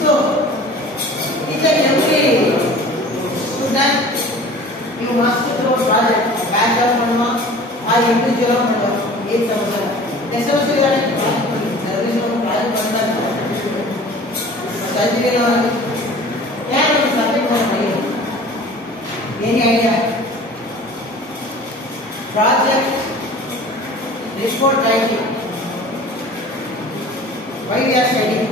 So, each and every student, you must do a project, background or individual each semester. Next semester you are service of project any idea? Project report writing. Why we are studying?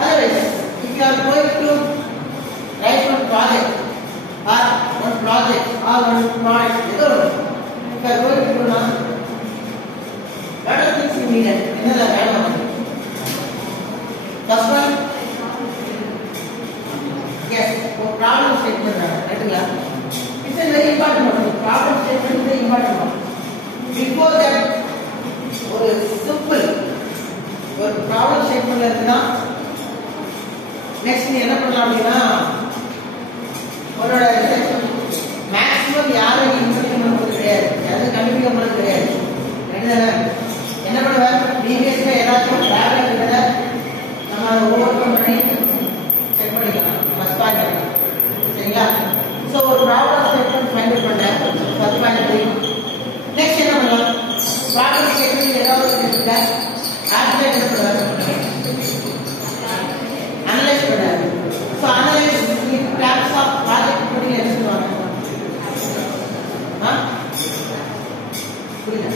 Otherwise, if you are going to write one project or one product, if you are going to do now, lot of things you need. First one, yes, problem statement. It's a very important one. Problem statement is very important one. Before that, simple problem statement இருக்குனா next நீ என்ன பண்ணலாம் அப்படினா உன்னோட maximum யாரும் instruction பண்றது கிடையாது, யாரும் கண்டிப்பா பண்றது கிடையாது. என்ன பண்ணுவ, ப்ரீவியஸ்ல ஏதாச்சும் டிராவல் இருக்கிறத நம்ம ஓவர் கம் பண்ணி செக் பண்ணிக்கலாம். ஃபர்ஸ்ட் பாயிண்ட் சரிங்களா? சோ ஒரு ப்ராப்ளம் ஸ்டேட்மெண்ட் ஃபைண்ட் அவுட் பண்ணேன். ஃபர்ஸ்ட் பாயிண்ட் நெக்ஸ்ட் என்ன பண்ணலாம், ப்ராப்ளம் ஸ்டேட்மெண்ட் ஏதாவது இருக்குதா ஆப்ஜெக்ட் என்ன பண்ணுவாரு, அனலைஸ் பண்ணாரு. So analyse in terms of project படி என்ன சொல்லுவாங்க? புரியல,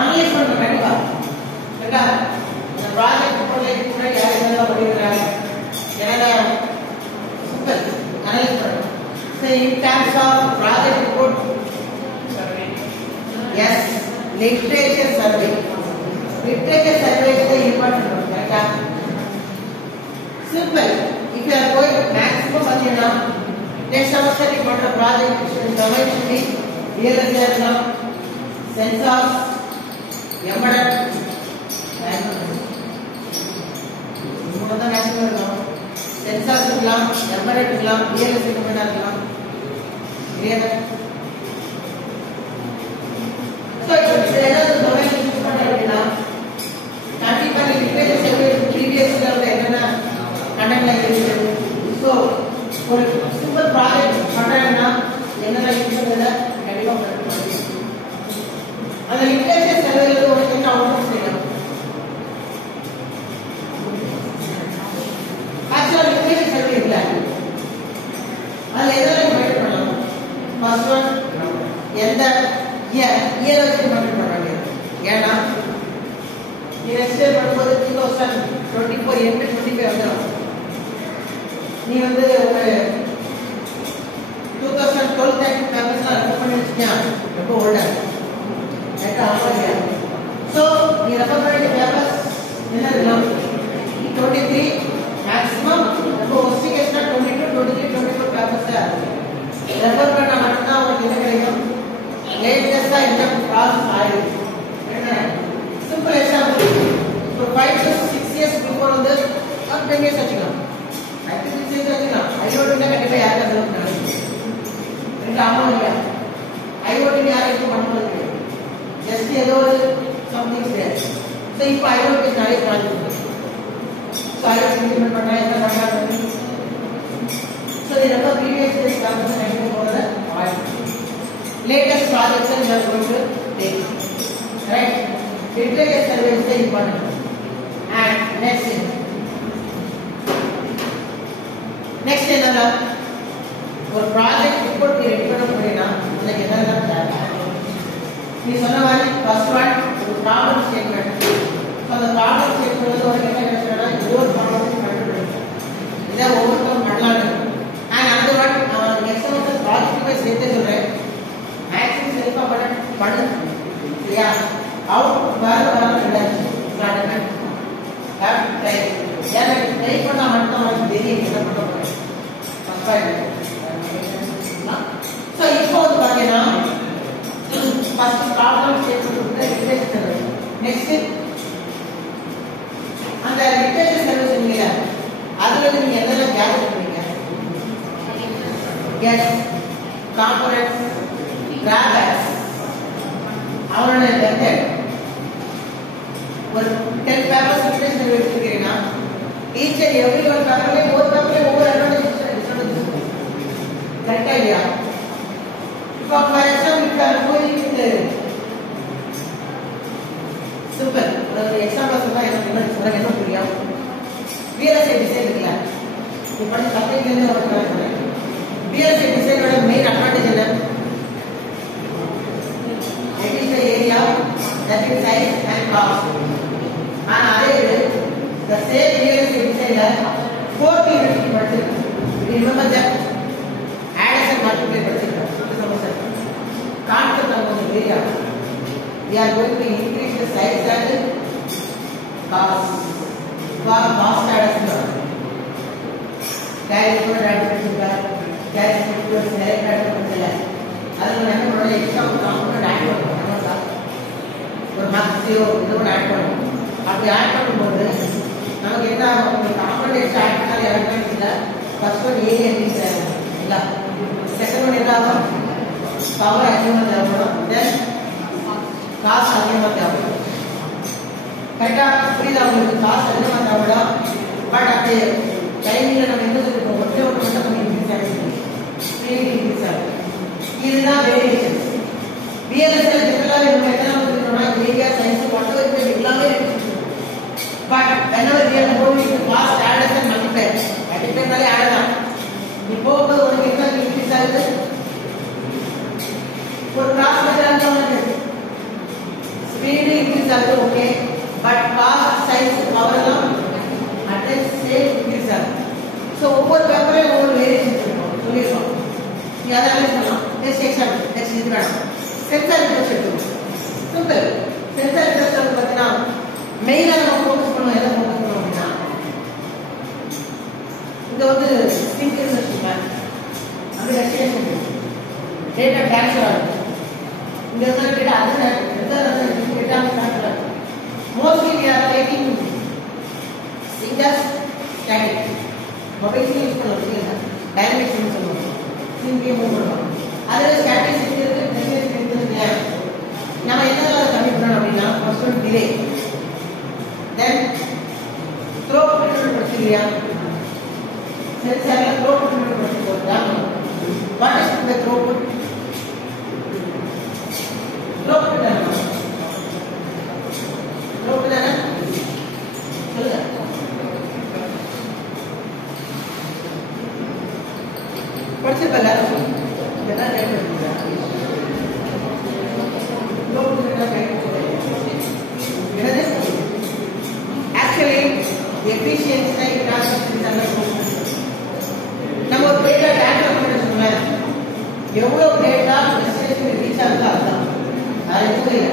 அனலைஸ் பண்ண கண்டிப்பா சரிங்களா? இந்த ப்ராஜெக்ட் ரிப்போர்ட்ல கூட யார் யாரெல்லாம் படிக்கிறாங்க என்னென்ன சிம்பிள் அனலைஸ் பண்ணணும். So in terms of project report, yes, literature survey. Literature survey is the important one, right? Simple. If you are going maximum pathina, next semester you got a project survey should be real estate, sensors, embedded, sensors இருக்கலாம், embedded இருக்கலாம், real estate இருக்கலாம். Clear? So it's ஏதாவது domain use பண்ண அப்படின்னா கண்டிப்பா நீ literature survey previous இயர்ல என்னென்ன கண்டென்ட்ல இருக்கு. So ஒரு சிம்பிள் ப்ராஜெக்ட் பண்றேன்னா என்னென்ன யூஸ் பண்றத கண்டிப்பா பண்ணுங்க. அந்த லிட்ரேச்சர் சர்வேல ஒரு என்ன அவுட்புட் செய்யணும். ஆக்சுவலா லிட்ரேச்சர் சர்வே இல்ல, அதுல எதெல்லாம் மெயின்டைன் பண்ணலாம். ஃபர்ஸ்ட் ஒன் எந்த இயர் வச்சு மெயின்டைன் பண்றாங்க. ஏன்னா நீ நெக்ஸ்ட் இயர் பண்ணும்போது 2024 எண்ட் 25 வந்துடும். நீ வந்து ஒரு 2012 டைம் பேப்பர்ஸ்லாம் ரெஃபர் பண்ணி வச்சியா ரொம்ப ஓல்டா ரைட்டா ஆமாங்க. சோ நீ ரெஃபர் பண்ணிய பேப்பர்ஸ் என்ன இருக்கலாம் 23 மேக்ஸிமம் இப்போ ஒஸ்டிகேஷனா 22 23 24 பேப்பர்ஸ் ரெஃபர் பண்ணா மட்டும் தான் உங்களுக்கு என்ன கிடைக்கும், லேட்டஸ்டா இந்த ப்ராசஸ் ஆயிடுச்சு. என்ன சிம்பிள் எக்ஸாம்பிள், இப்போ 5 to 6 இயர்ஸ் பிஃபோர் வந்து 10 இயர்ஸ் வச்சுக்கலாம், 5 to 6 இயர்ஸ் வச்சுக்கலாம். ஐஓடி கண்டிப்பா யாரும் டெவலப் பண்ணாங்க ரெண்டு ஆமாம் இல்லையா? ஐஓடி யாரும் பண்ணுறது கிடையாது, ஜஸ்ட் ஏதோ ஒரு சம்திங் கிடையாது. ஸோ இப்போ ஐஓடி நிறைய ப்ராஜெக்ட் ஸோ ஐஓடி இம்ப்ளிமெண்ட் பண்ணா என்ன பண்ணாங்க. ஸோ இது ரொம்ப ப்ரீவியஸ் இயர்ஸ் பேப்பர்ஸ் கண்டிப்பாக போகிறத avoid latest projects and you are going to take, right? Literature survey is the important. And next என்னன்னா ஒரு ப்ராஜெக்ட் ரிப்போர்ட் ரெடி பண்ண முடியும்னா அதுக்கு என்னெல்லாம் தேவை. நீ சொன்ன மாதிரி ஃபர்ஸ்ட் ஒன் ஒரு ப்ராப்ளம் ஸ்டேட்மெண்ட். அந்த ப்ராப்ளம் ஸ்டேட்மெண்ட் வந்து ஒரு என்ன கிடைச்சதுன்னா இது ஒரு ப்ராப்ளம் கண்டுபிடிச்சு இதை ஓவர் கம் பண்ணலான்னு. அண்ட் அந்த ஒன் நெக்ஸ்ட் வந்து ப்ராஜெக்ட் போய் சேர்த்து சொல்றேன் மேக்ஸிமம் செல்ஃபா பண்ணு சரியா? அவுட் வர ட்ரை பண்ணா மட்டும் அவனுக்கு தெரியும் என்ன பண்ண போறேன். ஸோ இப்போ வந்து பார்த்தீங்கன்னா ஃபர்ஸ்ட் ப்ராப்ளம் ஸ்டேட்மெண்ட் நெக்ஸ்ட் அந்த லிட்ரேச்சர் சர்வீஸ் இல்லையா, அதுல நீங்க என்னெல்லாம் கேதர் பண்ணுவீங்க? Guess components, brackets. அவரோட method ஒரு 10 papers finish பண்ணிருக்கீங்கன்னா each and every one paper ஒவ்வொரு advantage இருக்கும். Correct idea. If for example you are going with simple ஒரு எக்ஸாம்பிள் சொன்னா என்ன புரியும்? real estate design இருக்குல்ல, இப்போ படிச்ச டாபிக்ல இருந்து வரணும். real estate design ஓட மெயின் அட்வான்டேஜ் என்ன? It is the area, that is size and cost. And the same real estate design 4 units படிச்சிருக்கோம். Remember that? Add and multiply படிச்சிருக்கோம். Concept of the area. We are going to increase the size and cost. For cost adjustment. Carry forward adjustment. Carry forward select adjustment. அது நம்ம ஒரு extra component add பண்ணுவோம். ஒரு மார்க்ஸியோ இதோட add பண்ணுவோம். அப்படி add பண்ணும்போது நமக்கு என்ன ஆகும்? காம்பனன்ட் ஆட் பண்ணாத எலமெண்ட் இல்ல. ஃபர்ஸ்ட் ஒன் ஏரியா இன்க்ரீஸ் ஆகும். இல்ல. செகண்ட் ஒன் என்ன ஆகும்? பவர் அதிகமா தேவைப்படும். தென் காஸ்ட் அதிகமா தேவைப்படும். கரெக்டா புரியுதா உங்களுக்கு? காஸ்ட் அதிகமா தேவைப்படும். பட் அது டைமிங்ல நம்ம என்ன சொல்லிருக்கோம்? ஒற்றை மட்டும் நம்ம இன்க்ரீஸ் ஆகிடுச்சு. ஸ்பீட் இன்க்ரீஸ் ஆகும். இதுதான் வேரியேஷன். VLSI ஜெனரலா நம்ம என்ன சொல்றோம்னா ஏரியா சைஸ் whatever it எல்லாமே இருக்கு. But whenever we are going to cost add and multiply multiply add தான். இப்போ ஒரு என்ன இன்க்ரீஸ் ஆகுது? ஒரு கிராஸ் மெத்தட் வந்து ஸ்பீட் இன்க்ரீஸ் ஆகுது. Okay, but cost size power எல்லாம் அட் தி சேம் இன்க்ரீஸ் ஆகுது. சோ ஒவ்வொரு பேப்பர்லயும் ஒவ்வொரு வேரியேஷன் இருக்கும். சொல்லிருக்கோம். याद आले ना नेक्स्ट एग्जांपल नेक्स्ट இது வேணும். சென்சார் இன்ட்ரெஸ்ட் எடுத்துக்கோ. சிம்பிள். சென்சார் இன்ட்ரெஸ்ட் வந்து பார்த்தீங்கன்னா மெயினா நம்ம ஃபோக்கஸ் பண்ணுவோம். எதை ஃபோக்கஸ் பண்ணுவோம் அப்படின்னா இங்க வந்து சிங்கிள் சிஸ்டம் அப்படி ரெஸ்ட்ரிக்ஷன் டேட்டா ட்ரான்ஸ்ஃபர் ஆகும். இங்க இருக்கிற டேட்டா அது டேட்டா ட்ரான்ஸ்ஃபர் ஆகும். Mostly we are taking single static mobile use பண்ணுவோம். டைனமிக் யூஸ் பண்ணுவோம். இங்கே மூவ் பண்ணுவோம். அதுல ஸ்டாட்டிக் இருக்கு, டைனமிக் இருக்கு. நாம என்னெல்லாம் கம்மி பண்ணணும் அப்படின்னா first one delay, then throw control படிச்சிருக்கியா? சென்சார்ல த்ரோ கண்ட்ரோல் படிச்சிருக்கோம்டா. What is the throughput? Throughput என்ன? த்ரோ புட் என்ன? சொல்லுங்க. படிச்சிருக்கல? இதெல்லாம் டைப் பண்ணுங்க. த்ரோ புட் என்ன டைப் பண்ணுங்க? என்னது? ஆக்சுவலி எஃபிஷியன்சி தான் டிரான்ஸ்மிஷன் சர்வர். நம்ம ஒரு டேட்டா ட்ரான்ஸ்ஃபர் பண்ணணும்னா எவ்வளவு டேட்டா டெஸ்டினேஷன் ரீச் ஆகுதோ அதுதான். அது எதுவும் இல்லை.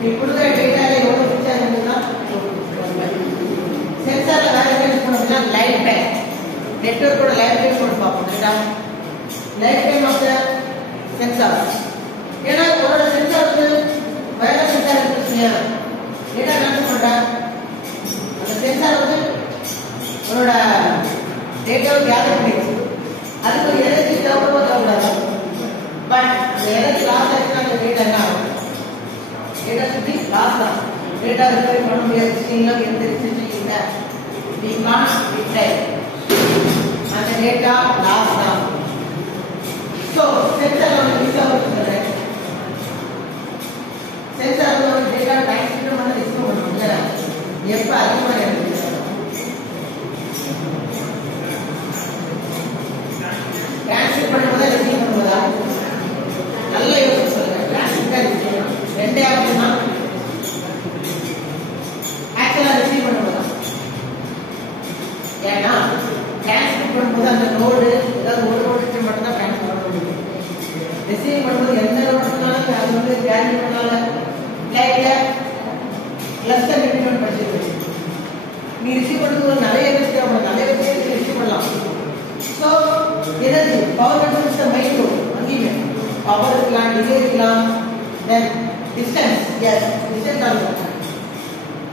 நீ கொடுக்குற டேட்டால எவ்வளவு ரீச் ஆகுதுன்னா சென்சார்ல வேற என்ன யூஸ் பண்ணோம்னா லைஃப் டைம் நெட்வொர்க்கோட லைஃப் டைம் கூட பார்ப்போம். Data lifetime of the sensor. ஏன்னா உங்களோட சென்சார் வந்து வேற சென்சார் இருக்குங்க. டேட்டா ட்ரான்ஸ்ஃபர் பண்ற அந்த சென்சார் வந்து உங்களோட டேட்டாவை கேதர் பண்ணிடுச்சு. அதுக்கு ஒரு எனர்ஜி தேவைப்படாது. பட் அந்த எனர்ஜி லாஸ் ஆச்சுன்னா அந்த டேட்டா என்ன ஆகும்? டேட்டா சுற்றி லாஸ் தான். டேட்டா ரிகவரி பண்ண முடியாது. ஸ்கிரீன்ல எந்த ரிசர்ச்சும் இல்லை. We can't retrieve. அந்த டேட்டா லாஸ் தான். ஸோ சென்சார் வந்து மிஸ் ஆகுது சொல்றேன். சென்சார் வந்து டேட்டா ட்ரான்ஸ்மிட் பண்ண ரிசீவ் பண்ணுவோம்ல, எப்போ அதிகமாக இருக்கு ட்ரான்ஸ்மிட் பண்ணும்போது ரிசீவ் பண்ணும்போதா? நல்ல யோசிச்சு சொல்லுங்க. ட்ரான்ஸ்மிட்டா ரிசீவ் ரெண்டே ஆப்ஷனா? ஆக்சுவலா ரிசீவ் பண்ணும்போதா? ஏன்னா ட்ரான்ஸ்மிட் பண்ணும்போது அந்த லோடு ஏதாவது ஒரு லோடுக்கு மட்டும் தான் ட்ரான்ஸ்ஃபர் பண்ண முடியும். ரிசீவ் பண்ணும்போது எந்த லோடுனாலும் அது வந்து கேரி பண்ணாலும் லைட்ல லெஸ் தென் 21 படிச்சிருக்கு. நீ ரிசீவ் பண்ணும்போது நிறைய பேர் நிறைய பேர் ரிசீவ் பண்ணலாம். So energy power control is the main role. அங்கேயுமே பவர் இருக்கலாம், டிலே இருக்கலாம், தென் டிஸ்டன்ஸ். எஸ், டிஸ்டன்ஸ் ஆகும்.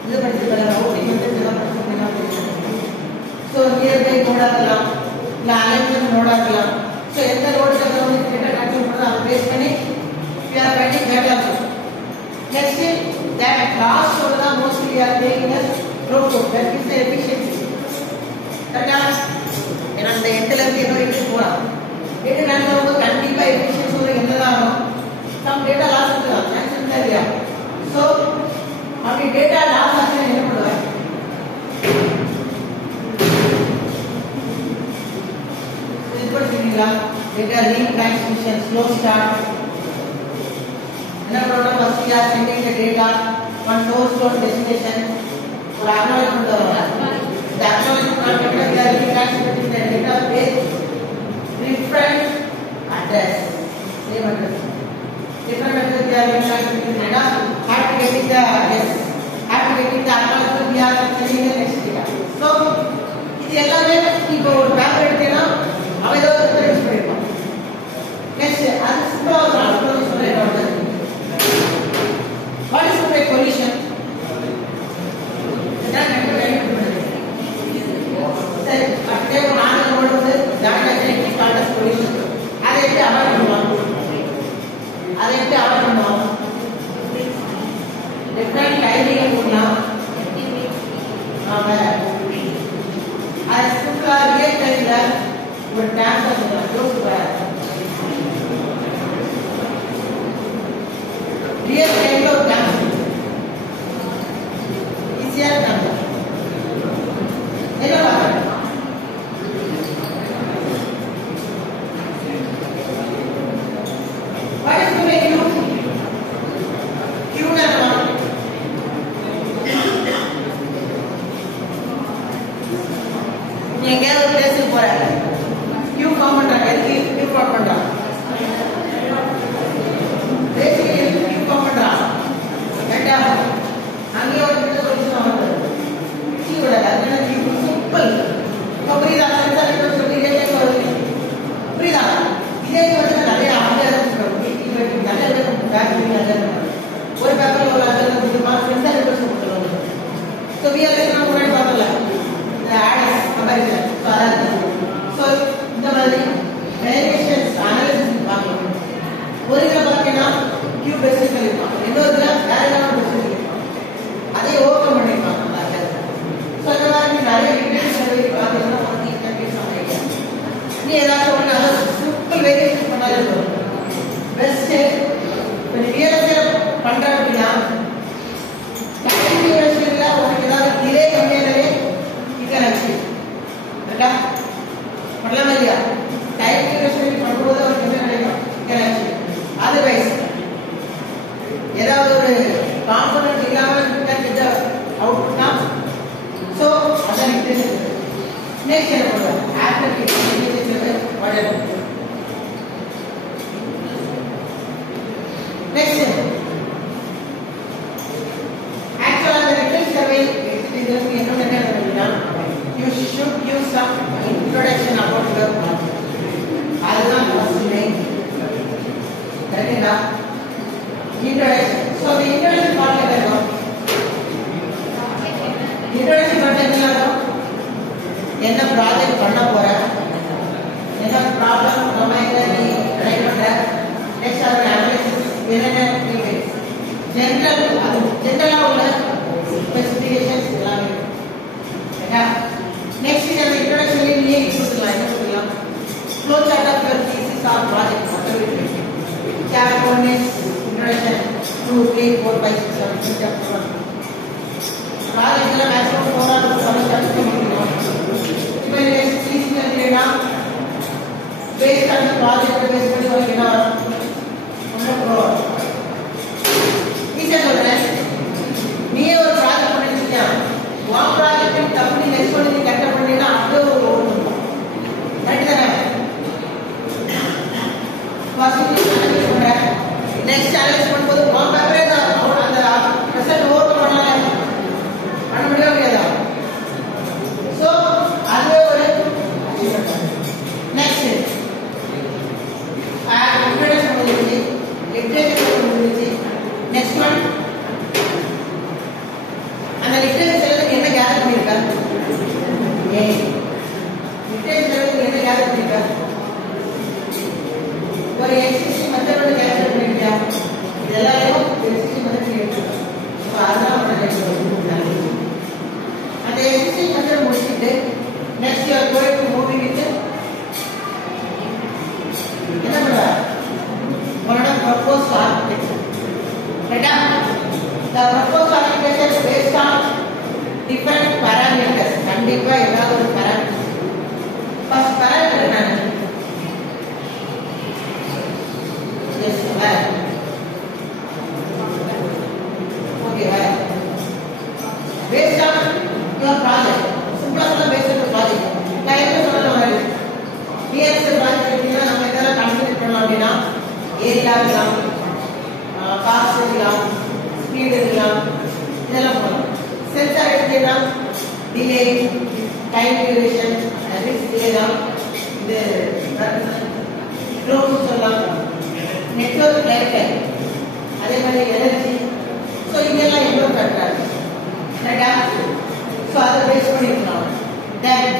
இது படிச்சிருக்கலாம். ஓட்டிங் மெத்தட் எல்லாம் படிச்சிருக்கீங்கன்னா ஸோ நியர் பை நோடா இருக்கலாம், இல்லை அலைன்மெண்ட் நோடா இருக்கலாம். ஸோ எந்த ரோடு வந்து டேட்டா கன்சியூம் பண்ணுறோம் அதை பேஸ் பண்ணி we are finding backlog. Next is that last one தான் mostly we are taking as throughput, that is the efficiency. கரெக்டா? ஏன்னா அந்த எண்ட்ல இருந்து இன்னொரு எண்ட் போலாம். டேட்டா நடந்தவங்க கண்டிப்பா எஃபிஷியன்சி ஒரு என்னதான் ஆகும்? சம் டேட்டா லாஸ் இருக்கலாம், சான்ஸ் இல்லையா? ஸோ அப்படி டேட்டா லாஸ் ஆச்சுன்னா என்ன பண்ணுவாங்க? data retransmission, slow start. என்ன பண்ணணும்? first we are sending the data from source to destination. ஒரு acknowledgement வரும். இந்த acknowledgement we are retransmitting the data with different address, same address. Different address we are retransmitting the data. After getting the address, after getting the acknowledgement we are sending the next data. So இது எல்லாமே இப்போ ஒரு paper எடுத்தீங்கன்னா அவன் ஏதோ use பண்ணிருப்பான். Next அது சிம்பிளா ஒரு ஆல்கோஹால் சொல்றேன். What is the collision? இதான் நம்ம டைப் பண்றது. சரி, அப்படியே நான் சொல்றது டேட்டா டைப் ஸ்டார்டஸ் கொலிஷன். அதை எப்படி அவாய்ட் பண்ணுவோம்? டிஃபரண்ட் டைமிங் போடலாம். ஆமா, அது சிம்பிளா ரியல் டைம்ல ஒரு டாஸ்க் சொல்றேன். ரியல் டைம்ல ஒரு டாஸ்க் ஈஸியா டாஸ்க் என்ன பாருங்க. What is the queue? Queue na நீங்க எங்கேயாவது ஒரு பிளேஸுக்கு போற கியூ ஃபார்ம் பண்றாங்க. எதுக்கு கியூ ஃபார்ம் பண்றாங்க? பேசிக்கலி கியூ ஃபார்ம் பண்றாங்க. கரெக்டா? அங்கே ஒரு கிட்ட சொல்யூஷன் வருது. கியூட அதனால கியூ சிம்பிள். இப்போ புரியுதா? சென்சார் நெட்வொர்க் சொல்லி ரிலேட்டட் வருது. புரியுதா? இதே வந்து நிறைய ஆல்கரிதம்ஸ் இருக்கு. இது நிறைய பேப்பர் ஒரு பேப்பர்ல ஒரு ஆல்கரிதம் இருக்குமா? சென்சார் நெட்வொர்க் சொல்லுவாங்க. ஸோ விஎல்எஸ் நான் முன்னாடி பார்த்தல ஆடஸ் கம்பேரிசன். ஸோ இந்த மாதிரி வேரியேஷன்ஸ் அனாலிசிஸ் பார்க்கலாம். ஒரு இதில் பார்த்தீங்கன்னா கியூ பெஸ்ட் இருப்பான், இன்னொரு இதில் வேற ஏதாவது பெஸ்ட் இருப்பான். அதை ஓவர் கம் பண்ணிருப்பாங்க. ஸோ இந்த மாதிரி நிறைய டீடைல்ஸ் பார்த்தீங்கன்னா நீ ஏதாச்சும் ஒன்று அதை சிம்பிள் வேரியேஷன் பண்ணாலே போதும். பெஸ்ட்டு இப்போ நீ ரியல் பண்ணுற அப்படின்னா டைம் டியூரேஷனில் உனக்கு ஏதாவது டிலே கம்மியாகவே பண்ணலாம் இல்லையா? டைம் டியூரேஷன் பண்ணும்போது அவருக்கு என்ன கிடைக்கும்? அதர்வைஸ் ஏதாவது ஒரு காம்பனன்ட் இல்லாமல் அவுட்புட்னா ஸோ அதான் இன்டென்ஷன். நெக்ஸ்ட் என்ன பண்ணுவோம்? ஆஃப்டர் நெக்ஸ்ட் ஆக்சுவலாக அந்த ரிட்டர்ன் சர்வே இதுக்கு என்ன பண்ணுறீங்கன்னா you should give some introduction about your project. அதுதான் first main. கரெக்ட்டா? Introduction. So the introduction part என்ன இருக்கும்? Introduction part என்ன இருக்கும்? என்ன ப்ராஜெக்ட் பண்ண போற, என்ன ப்ராப்ளம் நம்ம எங்க நீ ட்ரை பண்ற, நெக்ஸ்ட் அதோட அனாலிசிஸ் என்னென்ன டீடைல்ஸ், ஜெனரலா உள்ள ஸ்பெசிஃபிகேஷன்ஸ் எல்லாமே. Okay. Next is the introduction in here கொடுத்துக்கலாம். Flow chart of your thesis or project. Chapter 1 is introduction, 2, 3, 4, 5, 6, 7, chapter 1. Project la maximum 4 or 7 chapters கொடுக்கலாம். இப்போ இந்த thesis எழுதுறேன்னா based on the project based பண்ணி உங்களுக்கு என்ன வரும்? ஈஸியா சொல்றேன். நீ ஒரு ப்ராஜெக்ட் பண்ணிருக்கீங்க, உன் ப்ராஜெக்ட் தப்பு நெக்ஸ்ட் பண்ணி கரெக்டா பண்ணினா அது ஒரு ஓடும். கரெக்ட் தானே? ஃபர்ஸ்ட் அனலைஸ் பண்ற, நெக்ஸ்ட் அனலைஸ் பண்ணும்போது உன் பேப்பரே தான் அந்த ரிசல்ட் ஓவர் பண்ணலாம் பண்ண முடியாதா? ஸோ அது ஒரு நெக்ஸ்ட் இன்ட்ரோடக்ஷன் முடிஞ்சிச்சு, லிட்ரேச்சர் முடிஞ்சிச்சு. நெக்ஸ்ட் ஒன் அந்த லிட்ரேச்சர் என்ன கேதர் பண்ணிருக்காரு? லிட்ரேச்சர் என்ன கேதர் பண்ணிருக்காரு? ஒரு எக்ஸிஸ்டிங் மெத்தடோட கேல்குலேட் பண்ணிட்டியா இதெல்லாம் எக்ஸிஸ்டிங் மெத்தட் எடுத்துக்கலாம் சோ அதான் நம்ம அந்த எக்ஸிஸ்டிங் மெத்தட் முடிச்சிட்டு next you are going to move with என்ன பண்ணுவா உன்னோட proposed architecture ரைட்டா the proposed architecture is based on different parameters கண்டிப்பா ஏதாவது ஒரு parameter first parameter என்ன yes where okay where based on your project simple based on your project நான் என்ன சொல்றேன் மாதிரி பிஎஸ் ப்ராஜெக்ட் எடுத்தீங்கன்னா நம்ம இதெல்லாம் கன்சிடர் பண்ணலாம் அப்படின்னா ஏரியா இருக்கலாம் காஸ்ட் இருக்கலாம் ஸ்பீடு இருக்கலாம் இதெல்லாம் பண்ணலாம் சென்சார் எடுத்தீங்கன்னா டிலே டைம் டியூரேஷன் ரிஸ்க் டிலேலாம் இது க்ளோஸ் சொல்லலாம் நெட்வொர்க் லைஃப் டைம் அதே மாதிரி எனர்ஜி ஸோ இதெல்லாம் எவ்வளோ கட்டுறாங்க ரைட்டா ஸோ அதை பேஸ் பண்ணிருக்கலாம் தென்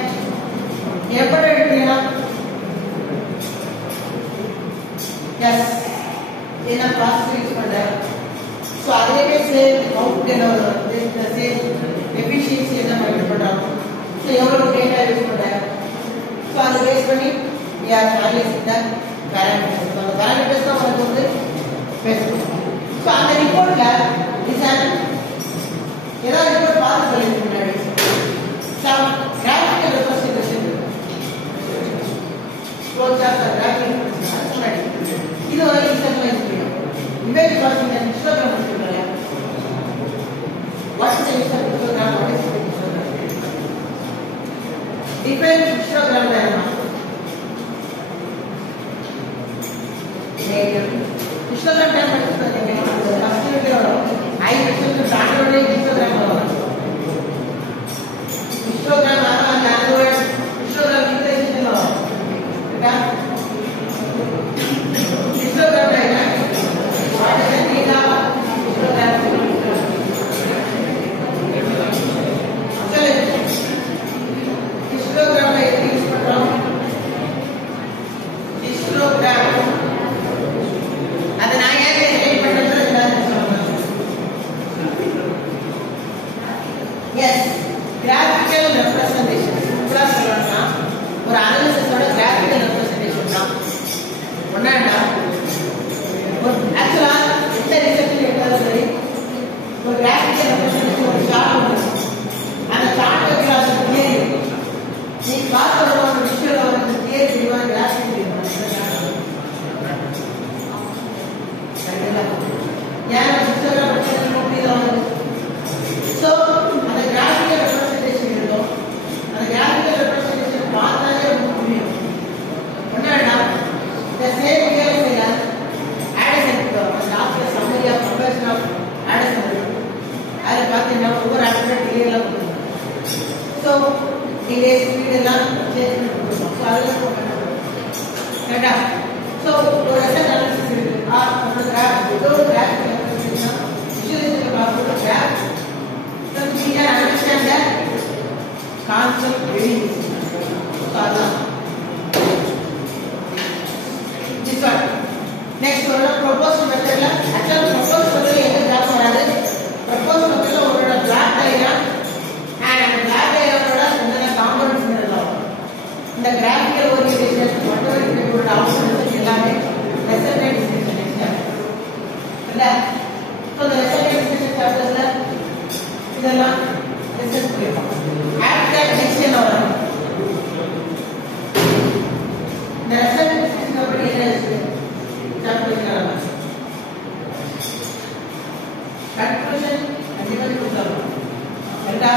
எப்படி எடுத்தீங்கன்னா எஸ் என்ன ப்ராசஸ் யூஸ் பண்ணுறேன் ஸோ அதுலேயே சேம் அவுட் என்ன வரும் சேம் எஃபிஷியன்சி என்ன மெயின்டைன் பண்ணுறோம் ஸோ எவ்வளோ டேட்டா யூஸ் பண்ணுறேன் ஸோ அதை பேஸ் பண்ணி யார் அனலைசிங் த பேராமீட்டர்ஸ் அந்த பேராமீட்டர்ஸ் தான் உங்களுக்கு வந்து பேசணும் ஸோ அந்த ரிப்போர்ட்டில் டிசைன் ஏதாவது ரிப்போர்ட் பார்த்து சொல்லிட்டு முன்னாடி some graphical representation flowchart or graphic representation இது ஒரு visualize பண்ணிடும் இமேஜ் ப்ராசஸிங் ஹிஸ்டோகிராம் சொல்றாங்க what is a histogram what is a histogram different histogram diagram histogram diagram படிச்சிருக்கீங்க கம்ப்யூட்டரோட ஹை ரெசல்யூஷன் ஸ்டாண்டர்ட் histogram வரும் histogram அந்த ஆண்ட்ராய்டு histogram இன்டெலிஜென்ட் வரும் histogram diagram what is the data histogram histogram எப்படி use பண்றோம் histogram அத நான் ஏன் explain பண்றேன்னு எல்லாரும் சொல்லுங்க எஸ் graphical representation சிம்பிளா சொல்லணும்னா ஒரு அனாலிசிஸோட graphical representation தான் ஒண்ணாடா ஆக்சுவலா எந்த ரிசல்ட் எடுத்தாலும் சரி ஒரு graphical representation ஒரு சார்ட் ஒன்று அந்த சார்ட் கிளாஸ் தியரி நீ பார்த்த ஒரு விஷயம் வந்து தியரி தெரியுமா கிராஃபிக் தெரியுமா யார் சிஸ்டரா பத்தி நோக்கிதான் சோ அந்த graphical representation இருக்கும் அந்த graphical representation பார்த்தாலே உங்களுக்கு புரியும் என்னடா the same here is Addison the after summary of comparison of Addison அதை பார்த்தீங்கன்னா ஒவ்வொரு ஆட்களும் டிலே எல்லாம் கொடுக்கும் ஸோ டிலே ஸ்பீட் எல்லாம் சேஞ்ச் பண்ணி கொடுக்கும் ஸோ அதெல்லாம் போட்டோம் கரெக்டா ஸோ ஒரு ரெசல்ட் அனாலிசிஸ் இருக்கு ஒரு கிராஃப் ஒரு graph visualization of the graph so we can understand the concept very easily so அதான் this one next ஒரு proposed methodல actually proposed methodல எந்த கிராஃப் வராது proposed methodல ஒரு black diagram and black diagramோட என்னென்ன காம்போனன்ட்ஸ் இருக்கும் இந்த graphical orientation whatever இதோட outputs எல்லாமே result and description இல்ல so the result and description chapterல இதெல்லாம் ரிசல்ட் பண்ணிருக்கோம் after next என்ன வரும் the result and description அப்படி என்ன இருக்கு சாப்டர் என்ன கன்க்ளூஷன் கண்டிப்பா கொடுத்தாங்க கரெக்ட்டா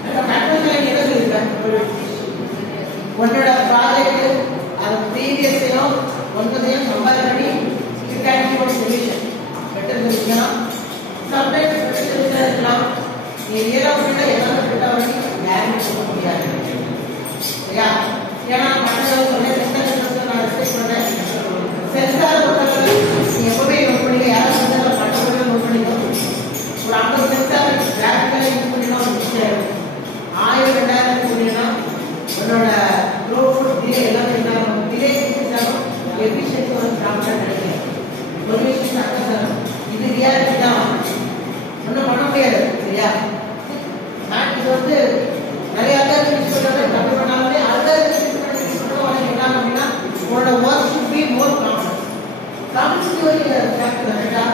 அந்த கன்க்ளூஷன் என்ன சொல்லிருக்காங்க உன்னோட ப்ராஜெக்ட் அது ப்ரீவியஸையும் ஒன்றதையும் கம்பேர் பண்ணி you can give a solution better solution sometimes better solution இருக்கலாம் நீ ரியலா உள்ள எல்லாமே பெட்டா பண்ணி கேரண்டி கொடுக்க முடியாது சரியா ஏன்னா மற்றவங்க சொன்ன சென்சார் நான் ரெஸ்பெக்ட் பண்றேன் சென்சார் பொறுத்தவரை நீ எப்பவுமே யூஸ் பண்ணி யாரும் சென்சார் மற்றவங்க யூஸ் பண்ணிக்கோ ஒரு 50 சென்சார் கிராஃபிக்கலா யூஸ் பண்ணினா மிச்சம் 1000 2000 பண்ணினா உன்னோட த்ரூ டிலே எல்லாமே என்ன டிலே உங்களோட work should be more complex. Complexity ஒரு ஃபேக்டர் ரைட்டா?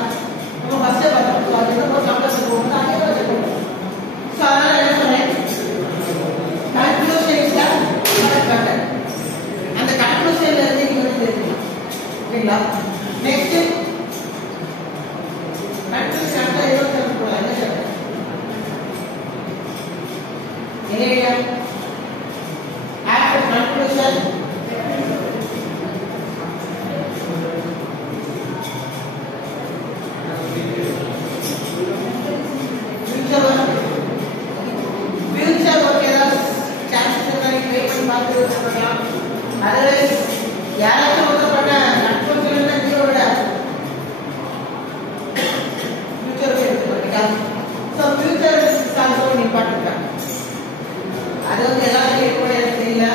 நம்ம ஃபர்ஸ்டே பார்த்தோம். ஸோ அது ரொம்ப காம்ப்ளெக்ஸ் போகும்போது அதே தான் வச்சுக்கணும். ஸோ அதனால என்ன சொன்னேன், கன்க்ளூஷன் இஸ் த ஃபேக்டர். அந்த கன்க்ளூஷன்ல இருந்து நீங்க வந்து தெரிஞ்சுக்கலாம். ஓகேங்களா? நெக்ஸ்ட் கன்க்ளூஷன் அந்த ஏதோ சொல்லலாம். என்ன சொல்றேன்? Area after conclusion future work ஏதாவது chances இருந்தாலும் ட்ரை பண்ணி பார்த்து வச்சுக்கலாம். அதர்வைஸ் யாராச்சும் ஒருத்தப்பட்ட கன்க்ளூஷன்ல ஜீரோட future இருக்கு. So future is also an important factor. அது வந்து எல்லாரும் கூட எனக்கு தெரியல.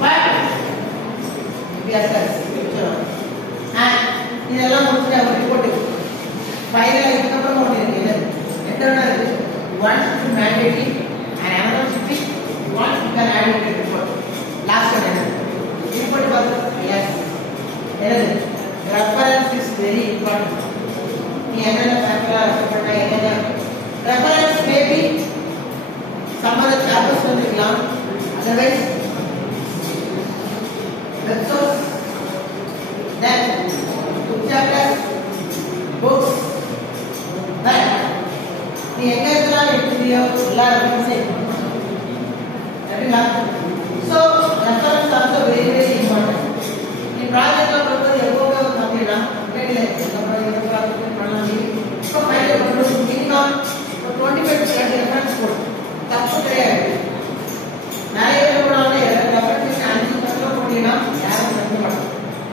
பட் ஃபியூச்சர் இதெல்லாம் முடிச்சுட்டு அவங்க ரிப்போர்ட் ஃபைனலாக இதுக்கப்புறம் ஒன்று இருக்குது. என்னென்ன இருக்குது? One mandatory and another city one can add it report. Last என்ன ரிப்போர்ட் பார்த்து எஸ் என்னது ரெஃபரன்ஸ் இஸ் வெரி இம்பார்ட்டன்ட். நீ என்னென்ன ஃபேக்டராக ரெஃபர் பண்ண என்னென்ன reference maybe some other chapters வந்துக்கலாம். otherwise web source, then book chapters, books, right? நீ எங்க இருக்கலாம் எடுத்துறியோ எல்லா ரெஃபரன்ஸும் சரிங்களா? So reference also very very important. நீ ப்ராஜெக்ட்ல பண்ணுறது எப்போவே அப்படின்னா இல்லை ப்ராஜெக்ட் பண்ணலாம். இப்போ ஃபைனல் பண்ணுறது மினிமம் 25 to 30 ரெஃபரன்ஸ் போடும். தப்பு கிடையாது. நிறைய பேர் போனாங்க ரெஃபரன்ஸ் 5% போட்டீங்கன்னா யாரும் நம்ப மாட்டாங்க.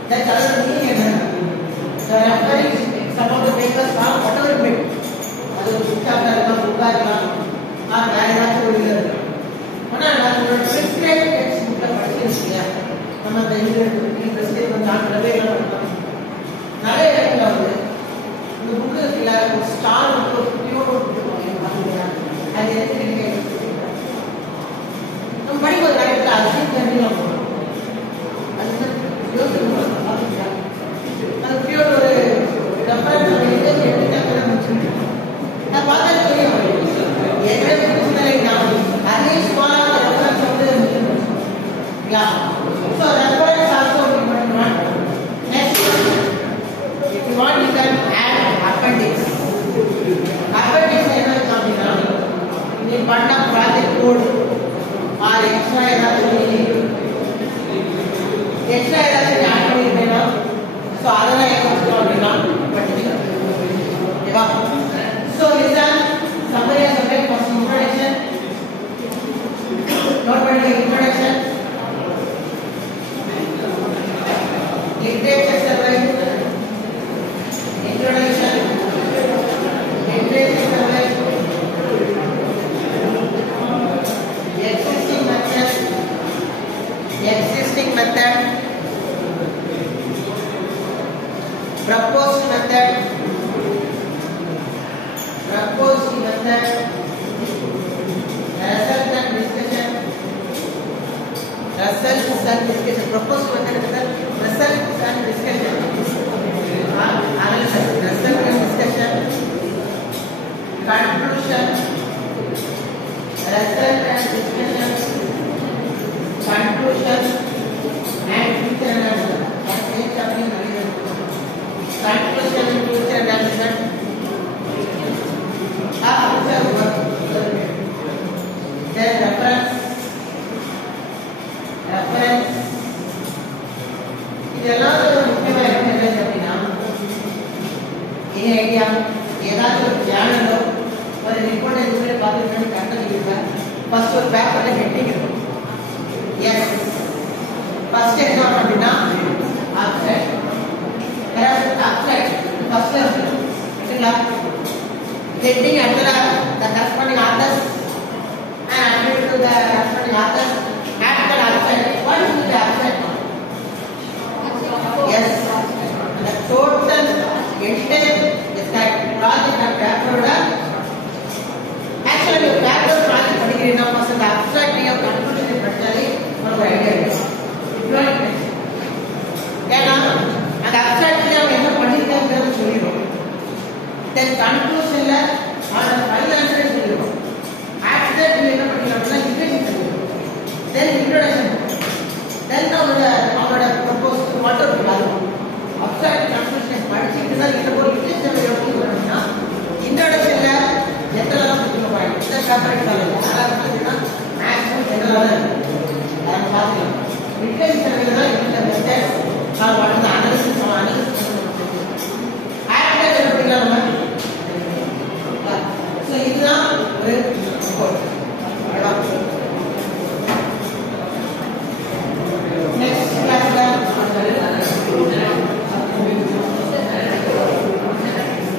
தட் அதோட மீனிங் என்ன? The reference some of the papers are whatever it may be. அது புக்காக இருக்கலாம், புக்காக இருக்கலாம், வேற ஏதாச்சும் ஒரு இதில் இருக்கலாம். ஆனால் நம்மளோட ப்ரிஸ்கிரைப் டெக்ஸ்ட் புக்கில் படிச்சிருக்கீங்க. நம்ம அந்த இது ப்ரிஸ்கிரைப் வந்து நிறைய இருக்கலாம். நிறைய இடத்துல வந்து இந்த புக்கு இருக்குல்ல ஒரு ஸ்டார் வந்து ஒரு பியூர் கொடுத்துருவாங்க. அது எதுக்கு நம்ம படிக்கும் நேரத்தில் அது தெரிஞ்சுக்கலாம் போகணும். அது யோசிக்கணும். அது பியூர் ஒரு ரெஃபரன்ஸ் எப்படி வச்சுருக்கேன் நான் பார்த்தா தெரியும். ஏற்கனவே முடிச்சுனா அதே ஸ்மாலாக ரெஃபரன்ஸ் வந்து ஸோ ரெஃபரன்ஸ் ஆல்சோ பண்ணுவான். Next if you want you can add appendix. Appendix என்ன அப்படின்னா நீ பண்ண ப்ராஜெக்ட் கோட் ஆர் எக்ஸ்ட்ரா ஏதாச்சும் ஆட் பண்ணியிருக்கேன்னா ஸோ அதெல்லாம் என்ன வச்சுக்கணும் அப்படின்னா படிச்சுக்கலாம். ஓகேவா? ஸோ இதுதான் சம்மரியா சொல்றேன். ஃபர்ஸ்ட் இன்ட்ரோடக்ஷன் நோட் பண்ணிக்க. Introduction literature survey introduction, literature survey, existing method, proposed method, result and discussion, proposed method, result and discussion. Analysis, result and discussion, conclusion, result and discussion, conclusion, and future analysis. Conclusion, future analysis. Future work. Then reference. இதெல்லாம் முக்கியமாக என்ன அப்படின்னா idea ஏதாவது ஒரு சேனலோ ஒரு report எதுவுமே பார்த்துட்டு கண்டுபிடிப்பேன். ஃபர்ஸ்ட் ஒரு பேப்பர்ல ஹெட்டிங் இருக்கும். எஸ் ஃபர்ஸ்ட் என்ன அப்படின்னா ஆப்செட் ஃபர்ஸ்ட்ல இருக்குங்களா ஹெட்டிங் அடுத்த the corresponding authors and attribute to the corresponding authors at the abstract. What is the abstract? Yes, the total entire is that project of paper. Actually, your paper project படிக்கிறீங்க first the abstract of conclusion படிச்சாலே ஒரு idea இருக்கும். then come